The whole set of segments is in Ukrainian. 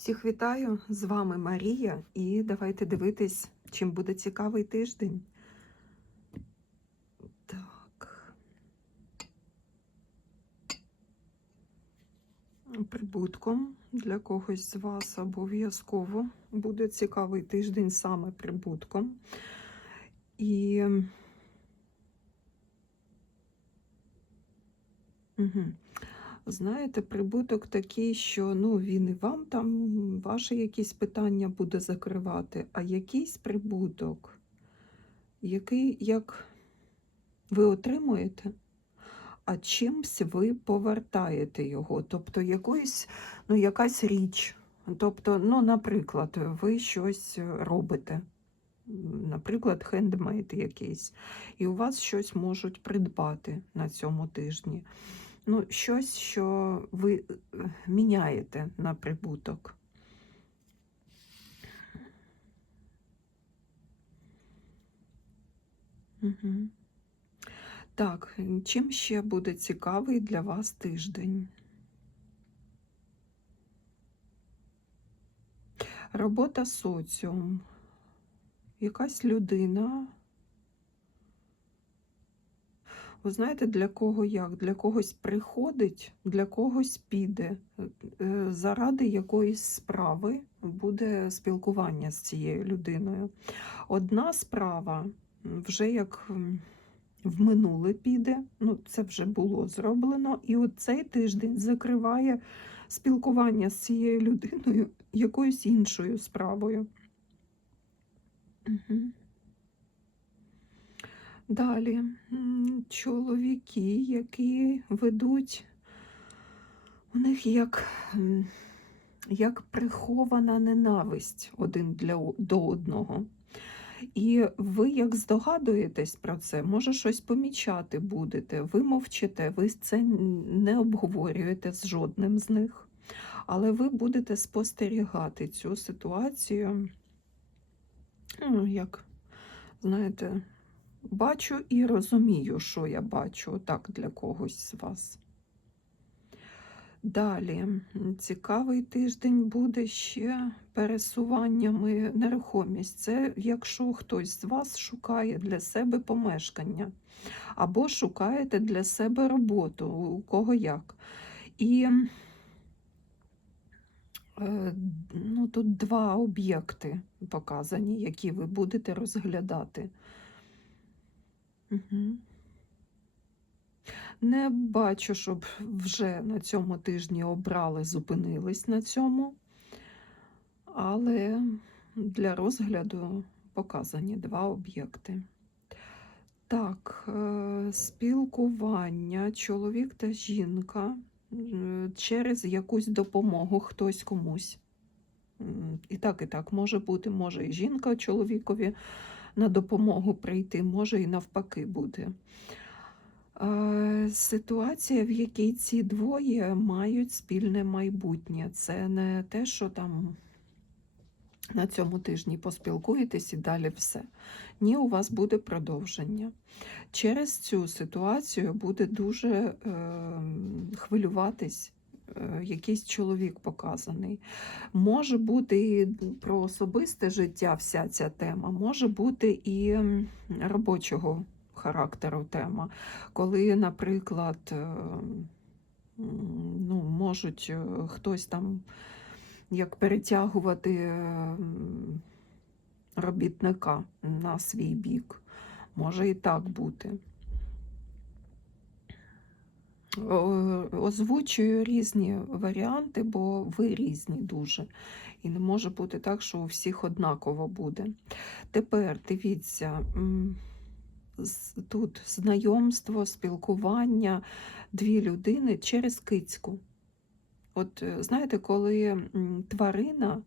Всіх вітаю! З вами Марія, і давайте дивитись, чим буде цікавий тиждень. Так. Прибутком для когось з вас обов'язково буде цікавий тиждень саме прибутком. І Угу. Знаєте, прибуток такий, що ну, він і вам там ваші якісь питання буде закривати, а якийсь прибуток, який як ви отримуєте, а чимсь ви повертаєте його. Тобто якоїсь, ну, якась річ. Тобто, ну, наприклад, ви щось робите. Наприклад, хендмейд якийсь, і у вас щось можуть придбати на цьому тижні ну, щось, що ви е, міняєте на прибуток. Угу. Так, чим ще буде цікавий для вас тиждень? Робота соціум. Якась людина. Ви знаєте, для кого як? Для когось приходить, для когось піде. Е, Заради якоїсь справи буде спілкування з цією людиною. Одна справа вже як в минуле піде, ну це вже було зроблено, і цей тиждень закриває спілкування з цією людиною якоюсь іншою справою. Угу. Далі чоловіки, які ведуть, у них як, як прихована ненависть один для, до одного. І ви, як здогадуєтесь про це, може щось помічати будете. Ви мовчите, ви це не обговорюєте з жодним з них, але ви будете спостерігати цю ситуацію, ну, як, знаєте, Бачу і розумію, що я бачу так для когось з вас. Далі, цікавий тиждень буде ще пересуваннями нерухомість. Це якщо хтось з вас шукає для себе помешкання, або шукаєте для себе роботу, у кого як. І е, ну, тут два об'єкти показані, які ви будете розглядати. Не бачу, щоб вже на цьому тижні обрали, зупинились на цьому, але для розгляду показані два об'єкти. Так, е, спілкування, чоловік та жінка е, через якусь допомогу хтось комусь. І так, і так може бути, може і жінка чоловікові на допомогу прийти, може і навпаки буде. Е, Ситуація, в якій ці двоє мають спільне майбутнє. Це не те, що там на цьому тижні поспілкуєтесь і далі все. Ні, у вас буде продовження. Через цю ситуацію буде дуже е, хвилюватись якийсь чоловік показаний. Може бути і про особисте життя вся ця тема, може бути і робочого характеру тема, коли, наприклад, е, ну, можуть е, хтось там як перетягувати е, робітника на свій бік. Може і так бути. О- Озвучую різні варіанти, бо ви різні дуже. І не може бути так, що у всіх однаково буде. Тепер дивіться, тут знайомство, спілкування, дві людини через кицьку. От е, знаєте, коли тварина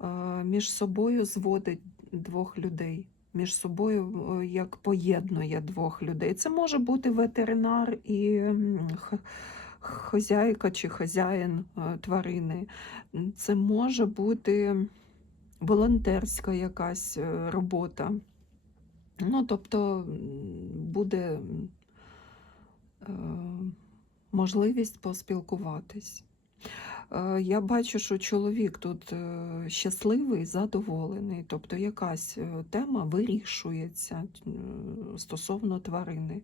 е, між собою зводить двох людей, між собою е, як поєднує двох людей. Це може бути ветеринар і хазяйка чи хазяїн е, тварини. Це може бути волонтерська якась е, робота. Ну, тобто буде можливість поспілкуватись. Е, Я бачу, що чоловік тут е, щасливий, задоволений, тобто якась е, тема вирішується стосовно тварини.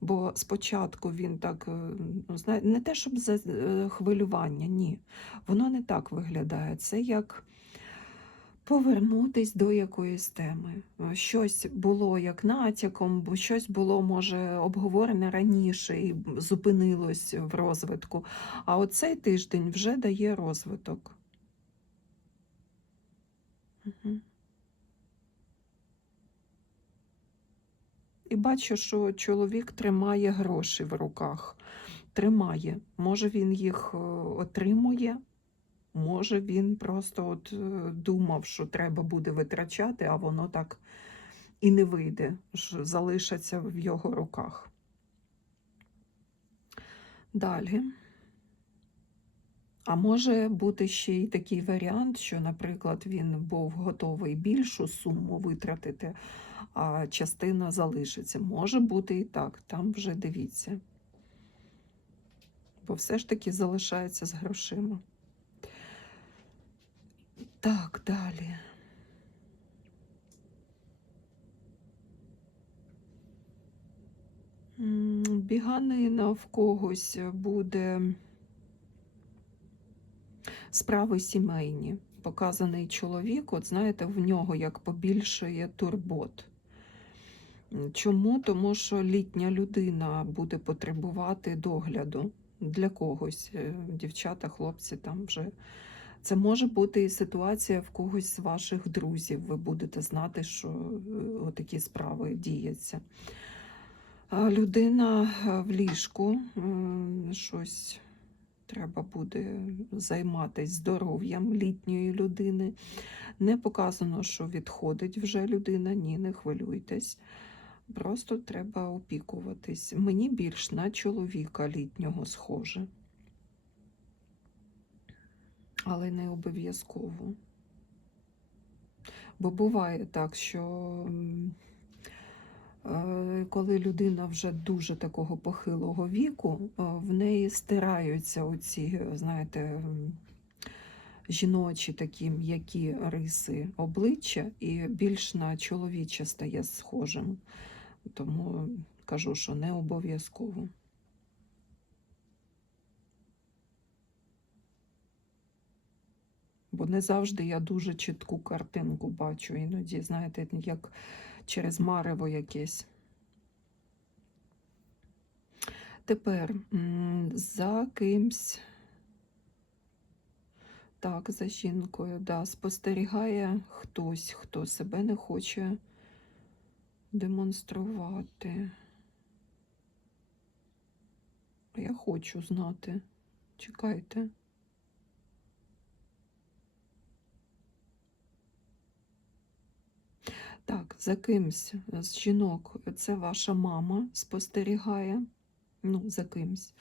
Бо спочатку він так, ну, не те, щоб за хвилювання, ні. Воно не так виглядає. Це як повернутись до якоїсь теми. Щось було як натяком, бо щось було, може, обговорене раніше і зупинилось в розвитку. А оцей тиждень вже дає розвиток. Мгм. І бачу, що чоловік тримає гроші в руках. Тримає. Може, він їх е, отримує, може, він просто от е, думав, що треба буде витрачати, а воно так і не вийде, що залишаться в його руках. Далі. А може бути ще й такий варіант, що, наприклад, він був готовий більшу суму витратити, а частина залишиться. Може бути і так, там вже дивіться. Бо все ж таки залишається з грошима. Так, далі. Біганина в когось буде справи сімейні. Показаний чоловік, от знаєте, в нього як побільшує турбот. Чому? Тому що літня людина буде потребувати догляду для когось. Е, Дівчата, хлопці там вже. Це може бути і ситуація в когось з ваших друзів. Ви будете знати, що е, отакі справи діються. Людина е, в ліжку, щось треба буде займатися здоров'ям літньої людини. Не показано, що відходить вже людина, ні, не хвилюйтесь. Просто треба опікуватись. Мені більш на чоловіка літнього схоже. Але не обов'язково. Бо буває так, що е, коли людина вже дуже такого похилого віку, е, в неї стираються оці, знаєте, жіночі такі м'які риси обличчя і більш на чоловіче стає схожим. Тому кажу, що не обов'язково. Не завжди я дуже чітку картинку бачу. Іноді, знаєте, як через марево якесь. Тепер за кимсь, так, за жінкою, да, спостерігає хтось, хто себе не хоче демонструвати. Я хочу знати. Чекайте. Так, за кимсь з жінок це ваша мама спостерігає. Ну, за кимсь.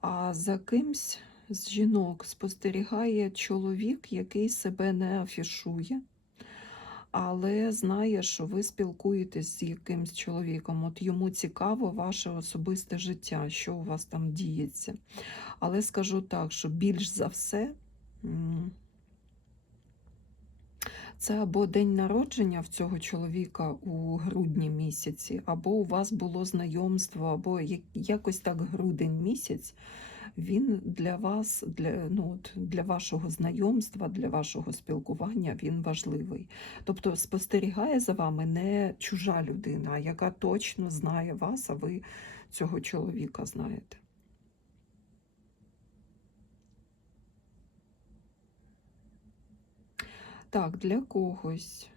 А за кимсь з жінок спостерігає чоловік, який себе не афішує, але знає, що ви спілкуєтесь з якимсь чоловіком. От йому цікаво ваше особисте життя, що у вас там діється. Але скажу так, що більш за все. Це або день народження в цього чоловіка у грудні місяці, або у вас було знайомство, або як- якось так грудень місяць. Він для вас, для, ну, для вашого знайомства, для вашого спілкування він важливий. Тобто спостерігає за вами не чужа людина, яка точно знає вас, а ви цього чоловіка знаєте. Так, для когось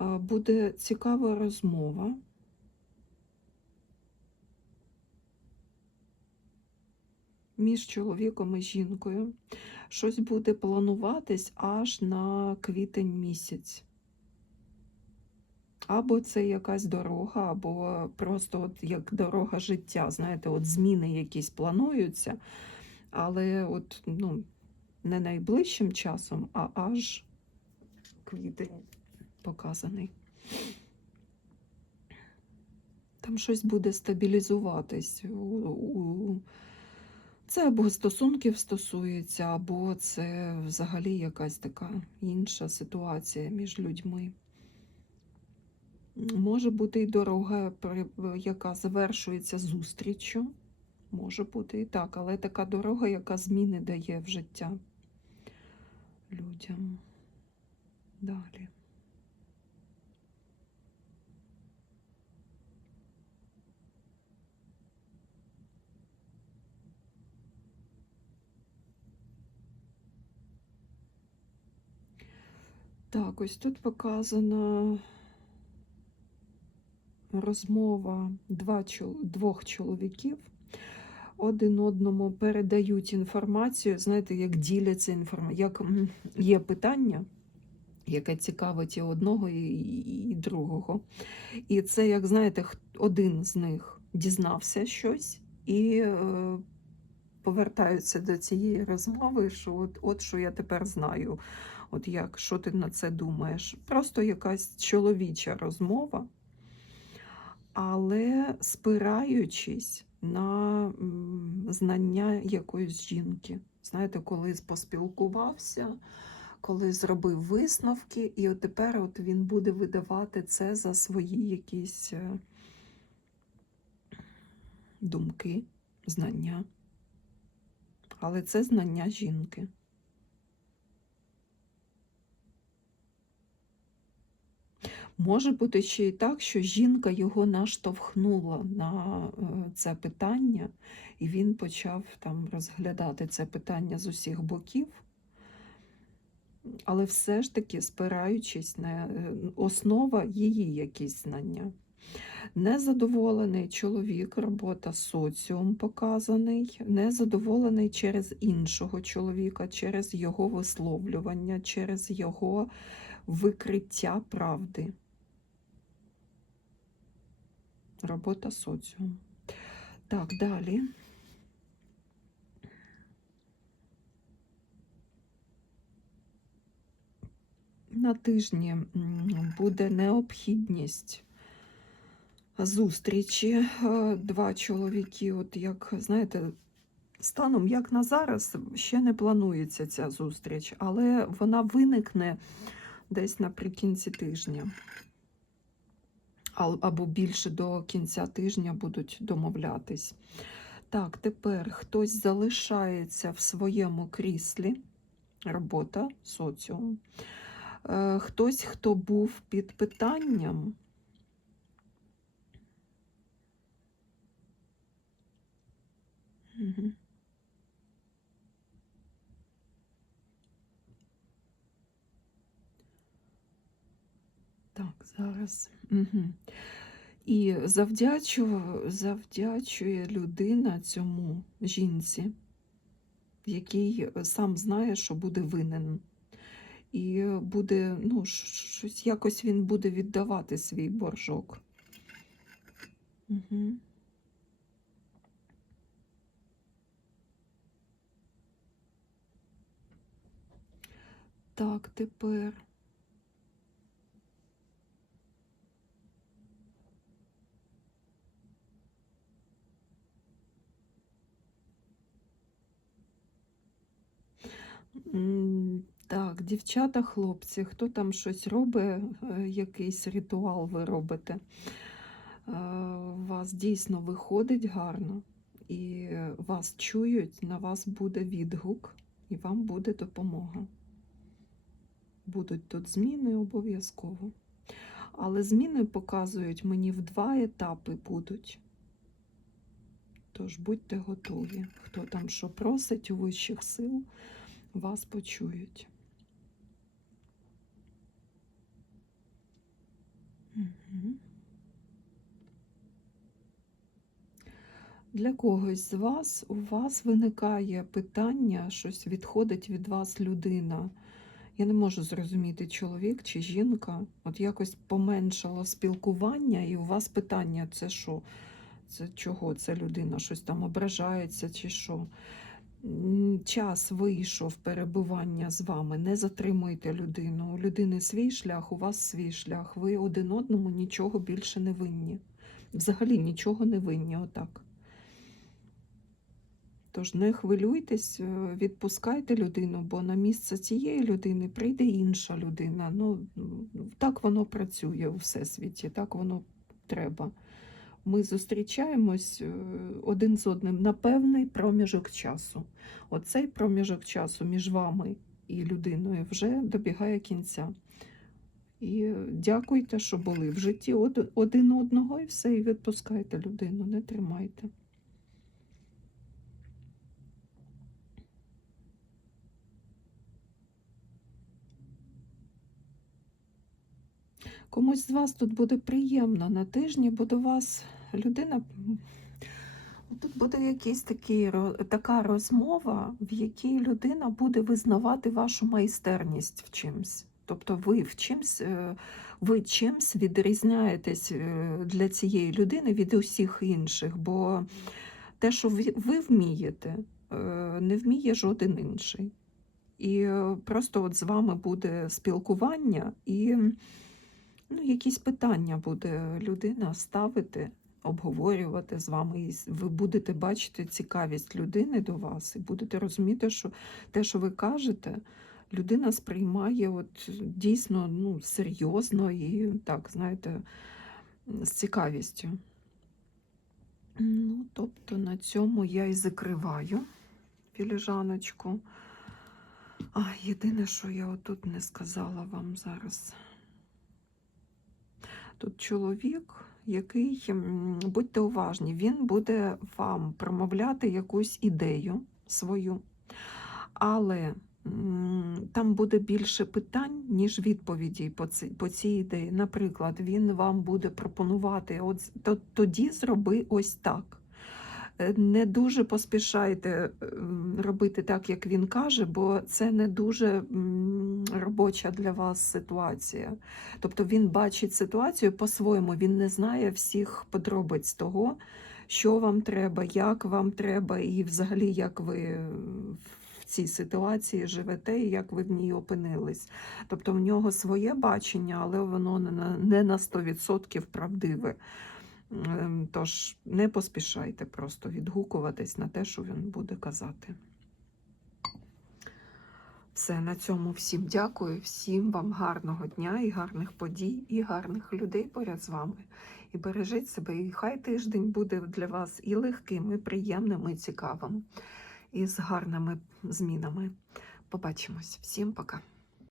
буде цікава розмова. Між чоловіком і жінкою. Щось буде плануватись аж на квітень місяць. Або це якась дорога, або просто от як дорога життя. Знаєте, от зміни якісь плануються, але от, ну, не найближчим часом, а аж квітень показаний. Там щось буде стабілізуватись Це або стосунків стосується, або це взагалі якась така інша ситуація між людьми. Може бути і дорога, яка завершується зустріччю. Може бути і так, але така дорога, яка зміни дає в життя людям. Далі. Так, ось тут показана розмова два, двох чоловіків. Один одному передають інформацію, знаєте, як діляться інформацією, як є питання, яке цікавить і одного, і, і, другого. І це, як знаєте, один з них дізнався щось і е, повертаються до цієї розмови, що от, от що я тепер знаю. От як, що ти на це думаєш? Просто якась чоловіча розмова, але спираючись на знання якоїсь жінки. Знаєте, коли поспілкувався, коли зробив висновки, і от тепер от він буде видавати це за свої якісь е, думки, знання. Але це знання жінки. Може бути ще й так, що жінка його наштовхнула на е, це питання, і він почав там розглядати це питання з усіх боків, але все ж таки спираючись на е, основа її якісь знання. Незадоволений чоловік, робота соціум показаний, незадоволений через іншого чоловіка, через його висловлювання, через його викриття правди. Робота соціум. Так, далі. На тижні буде необхідність зустрічі. Е, Два чоловіки, от як знаєте, станом як на зараз ще не планується ця зустріч, але вона виникне десь наприкінці тижня. Або більше до кінця тижня будуть домовлятись. Так, тепер хтось залишається в своєму кріслі, робота, соціум. Е, Хтось, хто був під питанням. Так, зараз. Угу. І завдячу, завдячує людина цьому жінці, який сам знає, що буде винен. І буде, ну, щось якось він буде віддавати свій боржок. Угу. Так, тепер. Так, дівчата, хлопці, хто там щось робить, е, якийсь ритуал ви робите. Е, вас дійсно виходить гарно, і вас чують, на вас буде відгук, і вам буде допомога. Будуть тут зміни обов'язково. Але зміни показують мені в два етапи будуть. Тож будьте готові. Хто там що просить у вищих сил, вас почують. Для когось з вас у вас виникає питання, щось відходить від вас людина. Я не можу зрозуміти, чоловік чи жінка. От якось поменшало спілкування, і у вас питання: це що? Це чого ця людина щось там ображається чи що? Час вийшов перебування з вами. Не затримуйте людину. У людини свій шлях, у вас свій шлях. Ви один одному нічого більше не винні. Взагалі нічого не винні, отак. Тож не хвилюйтесь, е, відпускайте людину, бо на місце цієї людини прийде інша людина. Ну, так воно працює у всесвіті, так воно треба. Ми зустрічаємось е, один з одним на певний проміжок часу. Оцей проміжок часу між вами і людиною вже добігає кінця. І дякуйте, що були в житті один одного, і все, і відпускайте людину, не тримайте. Комусь з вас тут буде приємно на тижні, бо до вас людина. Тут буде якась такі, ро- така розмова, в якій людина буде визнавати вашу майстерність в чимсь. Тобто ви в чимсь, е, ви чимсь відрізняєтесь е, для цієї людини від усіх інших, бо те, що ви, вмієте, е, не вміє жоден інший. І просто от з вами буде спілкування і ну, якісь питання буде людина ставити, обговорювати з вами. І ви будете бачити цікавість людини до вас, і будете розуміти, що те, що ви кажете, людина сприймає от дійсно ну, серйозно і так, знаєте, з цікавістю. Ну, тобто на цьому я і закриваю філіжаночку. А, єдине, що я отут не сказала вам зараз. Тут чоловік, який, будьте уважні, він буде вам промовляти якусь ідею свою, але там буде більше питань, ніж відповідей по, ці, по цій ідеї. Наприклад, він вам буде пропонувати, от то, тоді зроби ось так. Е, Не дуже поспішайте робити так, як він каже, бо це не дуже робоча для вас ситуація. Тобто він бачить ситуацію по-своєму, він не знає всіх подробиць того, що вам треба, як вам треба, і взагалі як ви в цій ситуації живете і як ви в ній опинились. Тобто в нього своє бачення, але воно не на 100% правдиве. Ем, Тож не поспішайте просто відгукуватись на те, що він буде казати. Все, на цьому всім дякую, всім вам гарного дня і гарних подій, і гарних людей поряд з вами. І бережіть себе, і хай тиждень буде для вас і легким, і приємним, і цікавим, і з гарними змінами. Побачимось. Всім пока.